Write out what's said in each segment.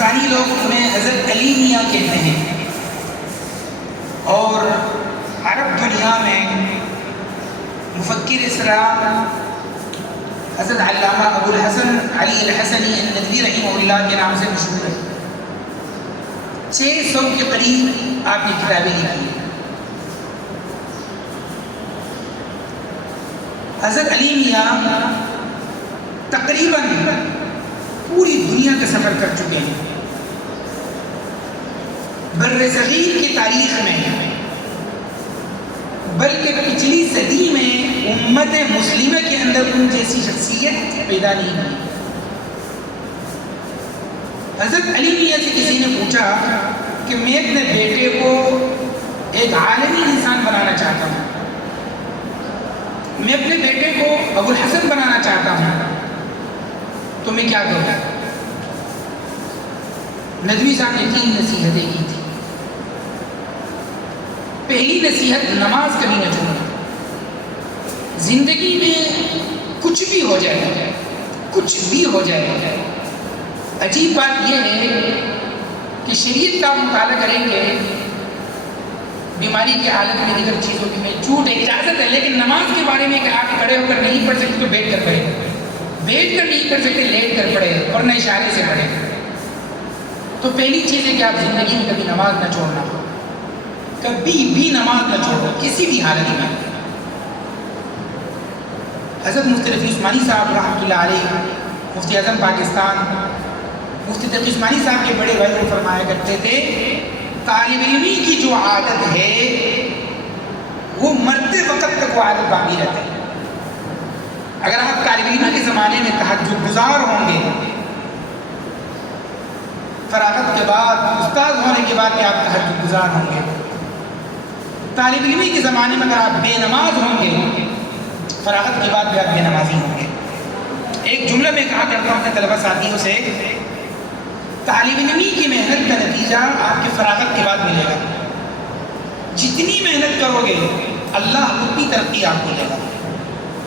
ہندوستانی لوگ انہیں حضرت علی میاں کہتے ہیں، اور عرب دنیا میں مفکر اسلام حضرت علامہ ابو الحسن علی الحسنی الندوی رحمہ اللہ کے نام سے مشہور ہے۔ 600 کے قریب آپ نے کتابیں لکھی ہیں۔ حضرت علی میاں تقریباً پوری دنیا کا سفر کر چکے ہیں۔ بر صغیر کی تاریخ میں بلکہ پچھلی صدی میں امت مسلمہ کے اندر ان جیسی شخصیت پیدا نہیں ہوئی۔ حضرت علی میاں سے کسی نے پوچھا کہ میں اپنے بیٹے کو ایک عالمی انسان بنانا چاہتا ہوں، میں اپنے بیٹے کو ابو الحسن بنانا چاہتا ہوں، تو میں کیا کروں؟ ندوی صاحب نے 3 نصیحتیں کی تھی۔ پہلی نصیحت، نماز کبھی نہ چھوڑنا۔ زندگی میں کچھ بھی ہو جائے، کچھ بھی ہو جائے، عجیب بات یہ ہے کہ شریعت کا مطالعہ کریں گے، بیماری کی حالت میں دیگر چیزوں کی میں چھوٹ ہے، اجازت ہے، لیکن نماز کے بارے میں کہ آپ کھڑے ہو کر نہیں پڑھ سکتے تو بیٹھ کر پڑھیں، بیٹھ کر نہیں پڑھ سکتے لیٹ کر پڑھے اور نہ اشارے سے پڑھے۔ تو پہلی چیز ہے کہ آپ زندگی میں کبھی نماز نہ چھوڑنا، کبھی بھی نماز نہ چھوڑو کسی بھی حالت میں۔ حضرت مفتی رفیع عثمانی صاحب رحمۃ اللہ علیہ، مفتی اعظم پاکستان، مفتی تقی عثمانی صاحب کے بڑے بھائی کو فرمایا کرتے تھے، طالب علمی کی جو عادت ہے وہ مرتے وقت تک وہ عادت باقی رہتی ہے۔ اگر آپ طالب علمی کے زمانے میں تہجد گزار ہوں گے، فراغت کے بعد استاد ہونے کے بعد کہ آپ تہجد گزار ہوں گے، طالب علمی کے زمانے میں اگر آپ بے نماز ہوں گے، فراغت کے بعد بھی آپ بے نمازی ہوں گے۔ ایک جملہ میں کہا کرتا ہوں اپنے طلبہ ساتھیوں سے، طالب علمی کی محنت کا نتیجہ آپ کے فراغت کے بعد ملے گا۔ جتنی محنت کرو گے اللہ اتنی ترقی آپ کو دے گا۔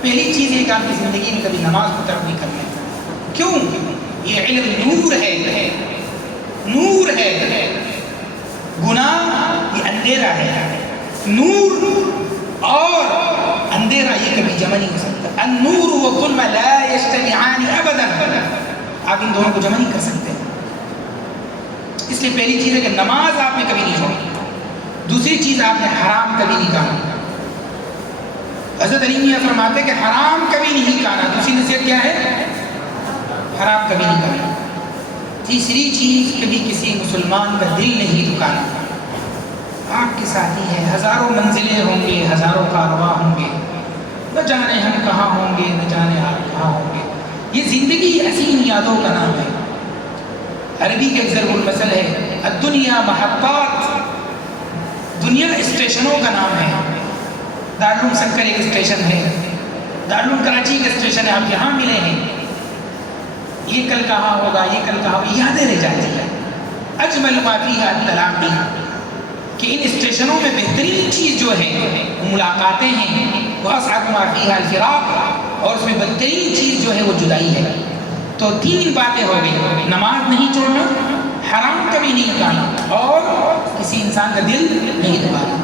پہلی چیز یہ کہ آپ کی زندگی میں کبھی نماز کو ترک نہیں کرنا۔ کیوں؟ یہ علم نور ہے، نور ہے، گناہ یہ اندھیرا ہے۔ نور اور اندھیرا یہ کبھی جمع نہیں ہو سکتا۔ النور والظلم لا یجتمعان ابدا، آپ ان دونوں کو جمع نہیں کر سکتے۔ اس لیے پہلی چیز ہے کہ نماز آپ نے کبھی نہیں چھوڑی۔ دوسری چیز، آپ نے حرام کبھی نہیں کھانا۔ حضرت علی میاں فرماتے کہ حرام کبھی نہیں کھانا۔ دوسری نصیحت کیا ہے؟ حرام کبھی نہیں کھانا۔ تیسری چیز، کبھی کسی مسلمان کا دل نہیں دکھانا۔ آپ کے ساتھی ہیں، ہزاروں منزلیں ہوں گے، ہزاروں کارواں ہوں گے، نہ جانے ہم کہاں ہوں گے، نہ جانے آپ کہاں ہوں گے۔ یہ زندگی حسین یادوں کا نام ہے۔ عربی کے ضرب المثل ہے، الدنیا محبات، دنیا اسٹیشنوں کا نام ہے۔ دارالعلوم سنکر ایک اسٹیشن ہے، دارالعلوم کراچی کا اسٹیشن ہے، آپ یہاں ملے ہیں، یہ کل کہاں ہوگا، یہ کل کہاں ہوگا، یادیں رہ جاتی ہیں۔ اجمل ما فیہا التلاقی، کہ ان اسٹیشنوں میں بہترین چیز جو ہے وہ ملاقاتیں ہیں، وَأَصْعَبُ مَا فِيهَا الْفِرَاقُ، اور اس میں بدترین چیز جو ہے وہ جدائی ہے۔ تو 3 باتیں ہو گئی، نماز نہیں چھوڑنا، حرام کبھی نہیں کھانا، اور کسی انسان کا دل نہیں دبانا۔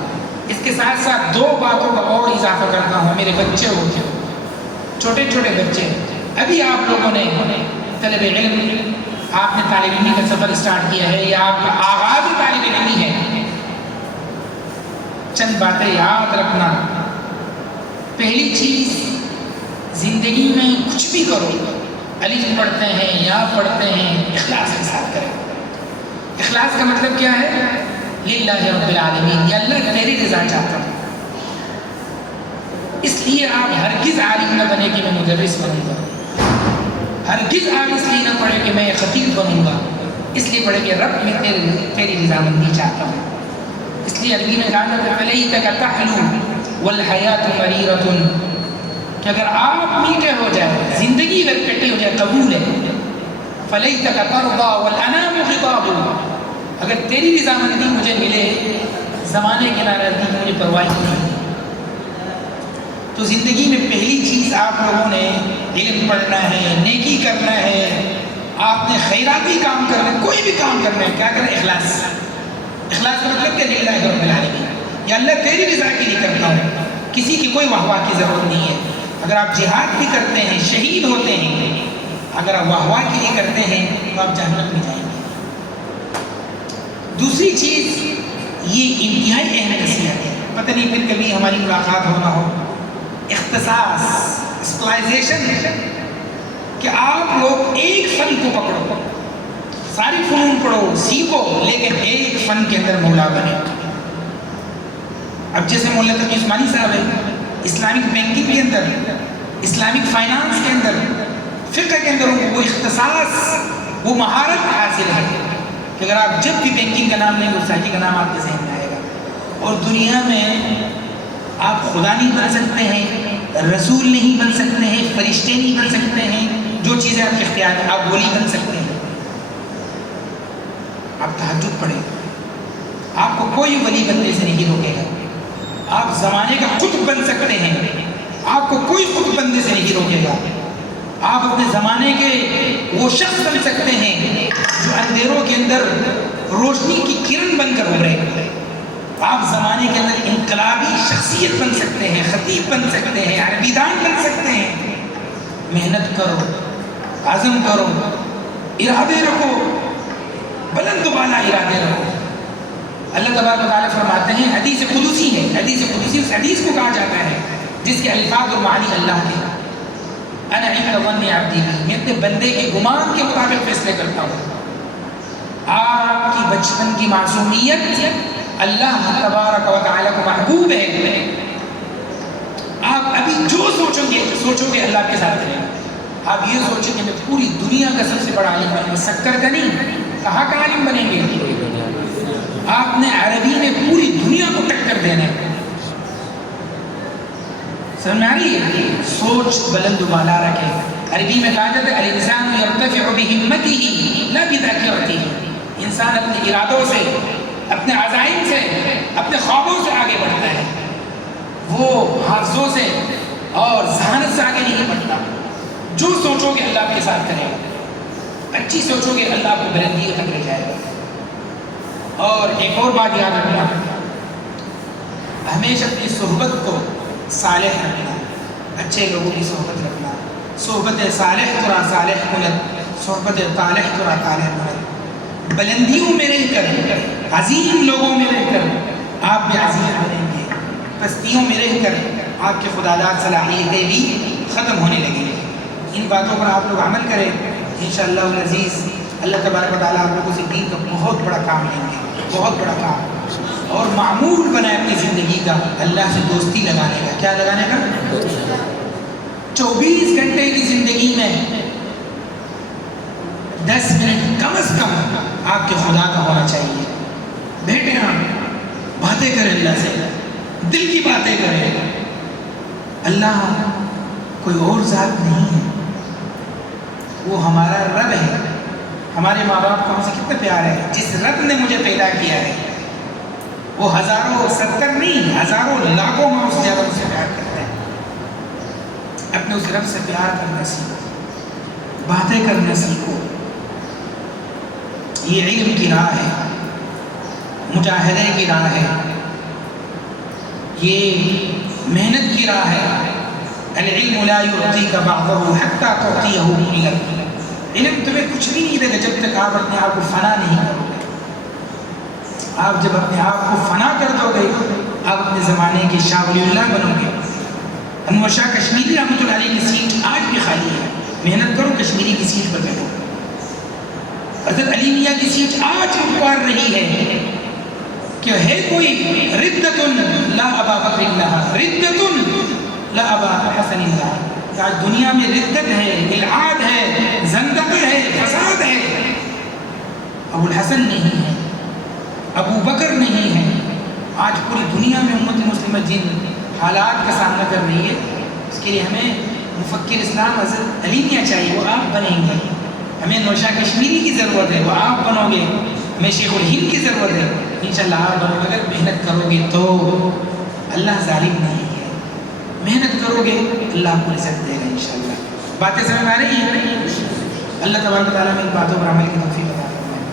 اس کے ساتھ ساتھ 2 باتوں کا اور اضافہ کرتا ہوں۔ میرے بچے ہوتے ہیں، چھوٹے چھوٹے بچے، ابھی آپ لوگوں نے طلب علم، آپ نے طالب علمی کا سفر اسٹارٹ کیا ہے، یا آپ کا آغاز طالب علمی ہے، چند باتیں یاد رکھنا۔ پہلی چیز، زندگی میں کچھ بھی کرو، الف پڑھتے ہیں یا پڑھتے ہیں، اخلاص کے ساتھ کریں۔ اخلاص کا مطلب کیا ہے؟ للہ رب العالمین، یا اللہ تیری رضا چاہتا ہوں۔ اس لیے آپ ہرگز عالم نہ بنے کہ میں مدرس بنوں گا، ہرگز آپ اس لیے نہ پڑھے کہ میں خطیب بنوں گا، اس لیے پڑھے کہ رب میں تیری رضامندی چاہتا ہوں۔ اس لیے عربی میں کہا جاتا ہے فَلَيْتَكَ تَحْلُو وَالْحَيَاةُ مَرِيرَةٌ، کہ اگر آپ میٹھے ہو جائے، زندگی اگر کٹی ہو جائے، قبول ہے۔ فَلَيْتَكَ تَرْضَى وَالْأَنَامُ خِطَابٌ، اگر تیری رضامندی مجھے ملے، زمانے کی ناراضگی مجھے پرواہ نہیں۔ تو زندگی میں پہلی چیز آپ لوگوں نے علم پڑھنا ہے، نیکی کرنا ہے، آپ نے خیراتی کام کرنا ہے، کوئی بھی کام کام کرنا ہے، کیا کریں؟ اخلاص. اخلاص کا مطلب کہ للہ رب العالمین، یا اللہ تیری رضا کے لیے کرتا ہوں، کسی کی کوئی واہ واہ کی ضرورت نہیں ہے. اگر آپ جہاد بھی کرتے ہیں، شہید ہوتے ہیں، اگر آپ واہ واہ کے لیے کرتے ہیں تو آپ جہنم میں جائیں گے. دوسری چیز یہ انتہائی اہم نصیحت ہے، پتہ نہیں پھر کبھی ہماری ملاقات ہونا ہو. اختصاص، اسپیشلائزیشن، کہ آپ لوگ ایک فن کو پکڑو، ساری فنون پڑھو، سیکھو، لیکن ایک فن کے اندر مولا بنے. اب جیسے مولانا تقی عثمانی صاحب ہے، اسلامک بینکنگ کے اندر، اسلامک فائنانس کے اندر، فقہ کے اندر ان کو وہ اختصاص، وہ مہارت حاصل ہے کہ اگر آپ جب بھی بینکنگ کا نام لیں گے استاذی کا نام آپ کے ذہن میں آئے گا. اور دنیا میں آپ خدا نہیں بن سکتے ہیں، رسول نہیں بن سکتے ہیں، فرشتے نہیں بن سکتے ہیں، جو چیزیں آپ کے اختیار میں، آپ ولی بن سکتے ہیں. آپ تہجد پڑھیں، آپ کو کوئی ولی بننے سے نہیں روکے گا. آپ زمانے کا قطب بن سکتے ہیں، آپ کو کوئی قطب بننے سے نہیں روکے گا. آپ اپنے زمانے کے وہ شخص بن سکتے ہیں جو اندھیروں کے اندر روشنی کی کرن بن کر ابھرے. آپ زمانے کے اندر انقلابی شخصیت بن سکتے ہیں، خطیب بن سکتے ہیں، عربی دان بن سکتے ہیں. محنت کرو، عزم کرو، ارادے رکھو، بلند و بالا ارادے رکھو. اللہ تبارک و تعالیٰ فرماتے ہیں، حدیث قدسی ہے، حدیث قدسی اس حدیث کو کہا جاتا ہے جس کے الفاظ و معنی اللہ کے، انا عند ظن عبدی بی، میں اپنے بندے کے گمان کے مطابق فیصلے کرتا ہوں. آپ کی بچپن کی معصومیت اللہ تبارک و تعالیٰ کو محبوب ہے. آپ ابھی جو سوچو گے اللہ کے ساتھ رہے. آپ یہ سوچیں کہ میں پوری دنیا کا سب سے بڑا عالم بنوں گا، سکر کا نہیں، کہاں کا عالم بنیں گے؟ آپ نے عربی میں پوری دنیا کو ٹکر دینا ہے. سمجھ میں آ رہی ہے؟ سوچ بلند و بالا رکھے. عربی میں کہا جاتا ہے الانسان یرتفع بہمته لا بذاکرته. انسان اپنے ارادوں سے، اپنے عزائم سے، اپنے خوابوں سے آگے بڑھتا ہے، وہ حافظوں سے اور ذہانت سے آگے نہیں بڑھتا. جو سوچو گے اللہ آپ کے ساتھ کرے گا، اچھی سوچو گے اللہ آپ کو بلندیوں تک لے جائے گا. اور ایک اور بات یاد رکھنا، ہمیشہ اپنی صحبت کو صالح رکھنا، اچھے لوگوں کی صحبت رکھنا. صحبت صالح ترا صالح کند، صحبت طالح ترا طالح کند. بلندیوں میں رہ کر، عظیم لوگوں میں رہ کر آپ بھی عظیم بنیں گے. پستیوں میں رہ کر آپ کے خداداد صلاحیتیں بھی ختم ہونے لگیں گے. ان باتوں پر آپ لوگ عمل کریں، انشاءاللہ العزیز اللہ تبارک و تعالیٰ آپ لوگوں سے دین کا بہت بڑا کام لیں گے، بہت بڑا کام. اور معمول بنائے اپنی زندگی کا اللہ سے دوستی لگانے کا. کیا لگانے کا؟ 24 گھنٹے کی زندگی میں 10 منٹ کم از کم آپ کے خدا کا ہونا چاہیے. بیٹھے آپ باتیں کریں اللہ سے، دل کی باتیں کریں. اللہ کوئی اور ذات نہیں ہے، وہ ہمارا رب ہے. ہمارے ماں باپ کو ہم سے کتنا پیار ہے. جس رب نے مجھے پیدا کیا ہے وہ ہزاروں 70 نہیں، ہزاروں لاکھوں ماں سے زیادہ مجھ سے پیار کرتا ہے. اپنے اس رب سے پیار کرنا سیکھو، باتیں کرنا سیکھو. یہ علم کی راہ ہے، مجاہدے کی راہ ہے، یہ محنت کی راہ ہے. العلم لا يعطيك بعضه حتى تعطيه علما. علم تمہیں کچھ بھی نہیں دے گا جب تک آپ اپنے آپ کو فنا نہیں کرو گے. آپ جب اپنے آپ کو فنا کر دو گے آپ اپنے زمانے کے شاہ ولی اللہ بنو گے. انور شاہ کشمیری رحمۃ اللہ علیہ کی سیٹ آج بھی خالی ہے. محنت کرو کشمیری کی سیٹ پر بیٹھو. حضرت علی میاں کی سیٹ آج پکار رہی ہے کہ ہے کوئی ردت لا ابا بکر لہا، ردت لا ابا حسن لہا. آج دنیا میں ردت ہے، الحاد ہے، زندق ہے، فساد ہے. ابو الحسن نہیں ہے، ابو بکر نہیں ہے. آج پوری دنیا میں امت مسلمہ جن حالات کا سامنا کر رہی ہے، اس کے لیے ہمیں مفکر اسلام حضرت علی میاں چاہیے، وہ آپ بنیں گے. ہمیں نوشا کشمیری کی ضرورت ہے، وہ آپ بنو گے. ہمیں شیخ الہند کی ضرورت ہے، انشاءاللہ آپ بنو گے. اگر محنت کرو گے تو اللہ ظالم نہیں ہے. محنت کرو گے اللہ آپ کو عزت دے گا انشاءاللہ. باتیں سمجھ میں آ رہی ہیں؟ اللہ تبارک و تعالیٰ میں ان باتوں پر عمل کی توفیق عطا فرمائے.